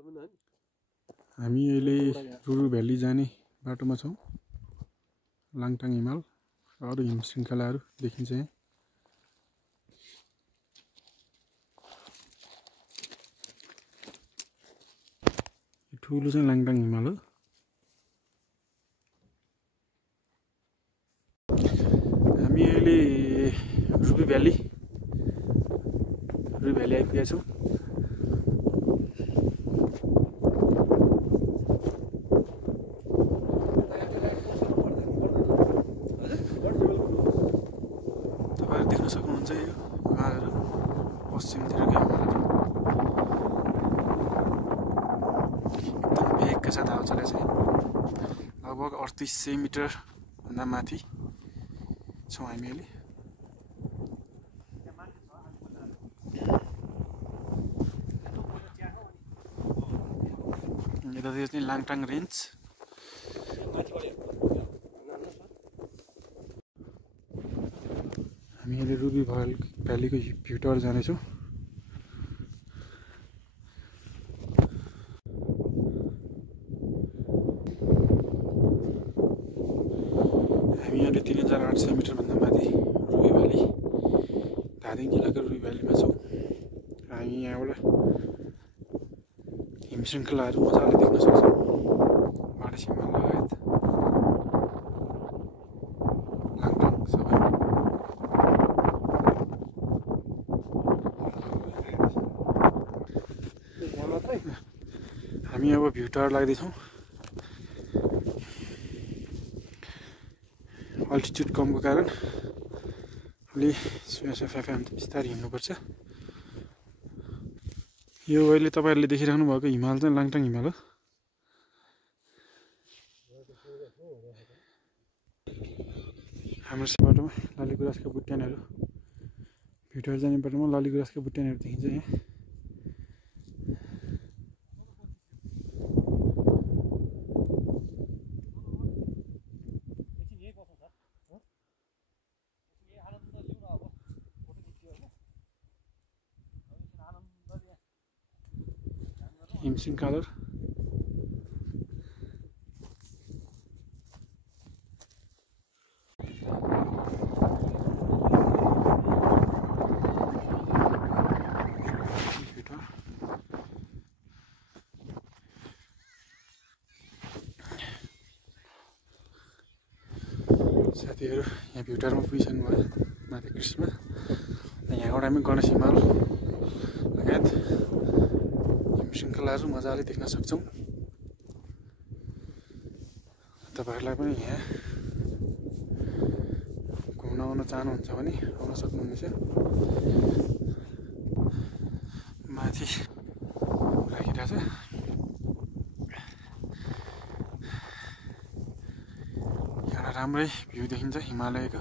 हामी अहिले रुरु भ्याली जाने बाटोमा छौं। लाङटाङ हिमाल अरु हिम श्रृङ्खलाहरू देखिन्छ यहाँ। ठुलो चाहिँ लाङटाङ हिमाल हो। हामी अहिले रुबी भ्याली आइपुगेका छौं। तपाईहरु देख्न सक्नुहुन्छ यो हिमालहरु पश्चिमतिरका हिमालहरु। एकदम वेगका साथ हावा चलेको छ। लगभग 3800 मिटर भन्दा माथि छौं हामी अहिले। यतातिर चाहिँ लाङटाङ रेन्ज। हामी अहिले रुबी भ्यालीको भ्यू टावर जानेछौँ। हामी अहिले 3800 मिटर भन्दा माथि रुबी भ्याली धादिङ जिल्लाको रुबी भ्यालीमा छौँ। हामी यहाँबाट हिम श्रृङ्खलाहरू मजाले देख्न सक्छौँ। माडे हिमाल लगायत लाङटाङ सबै। हामी अब भ्यू टावर लाग्दैछौँ। अल्टिट्युड कमको कारण अलि सुयासफाफा बिस्तारै हिँड्नुपर्छ। यो अहिले तपाईहरुले देखिरहनु भएको हिमाल चाहिँ लाङटाङ हिमाल हो। हाम्रो बाटोमा लालीगुराँसका बुट्यानहरू भ्यू टावर जाने बाटोमा लालीगुराँसका बुट्यानहरू देखिन्छ यहाँ। हिम श्रृङ्खलाहरू साथीहरू यहाँ भ्यू टावरमा पुगिसक्नु भयो माथि कृष्णमा। यहाँबाट हामी गणेश हिमाल लगायत हिम श्रृङ्खलाहरू मजाले देख्न सक्छौँ। तपाईहरुलाई पनि यहाँ घुम्न आउन चाहनुहुन्छ भने आउन सक्नुहुनेछ। माथि राखिरहेछ। यहाँ राम्रै भ्यू देखिन्छ हिमालयको।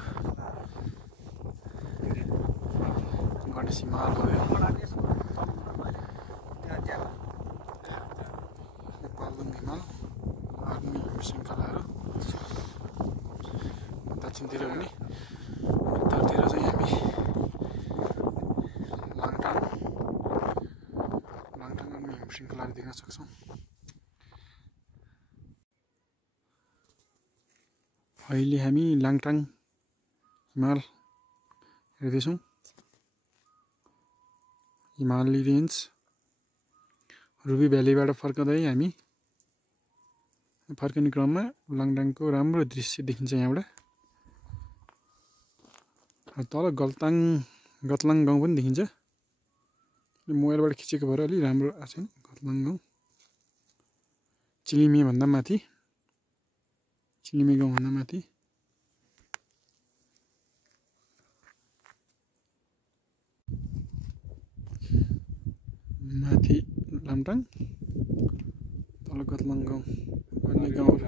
गणेश हिमाल हो यो। पाल्दुङ हिमाल आर्मी हिम श्रृङ्खलाहरू दक्षिणतिर पनि उत्तरतिर चाहिँ हामी लाङटाङ आर्मी हिम श्रृङ्खलाहरू देख्न सक्छौँ। अहिले हामी लाङटाङ हिमाल हेर्दैछौँ। हिमाली रेन्ज रुबी भ्यालीबाट फर्कँदै हामी फर्किने क्रममा लाङटाङको राम्रो दृश्य देखिन्छ यहाँबाट। तल गतलाङ गाउँ पनि देखिन्छ। मोबाइलबाट खिचेको भएर अलि राम्रो आएको छैन। गतलाङ गाउँ चिलिमे भन्दा माथि, चिलिमे गाउँभन्दा माथि। माथि लामटाङ तल गतलाङ गाउँ अन्य गाउँहरू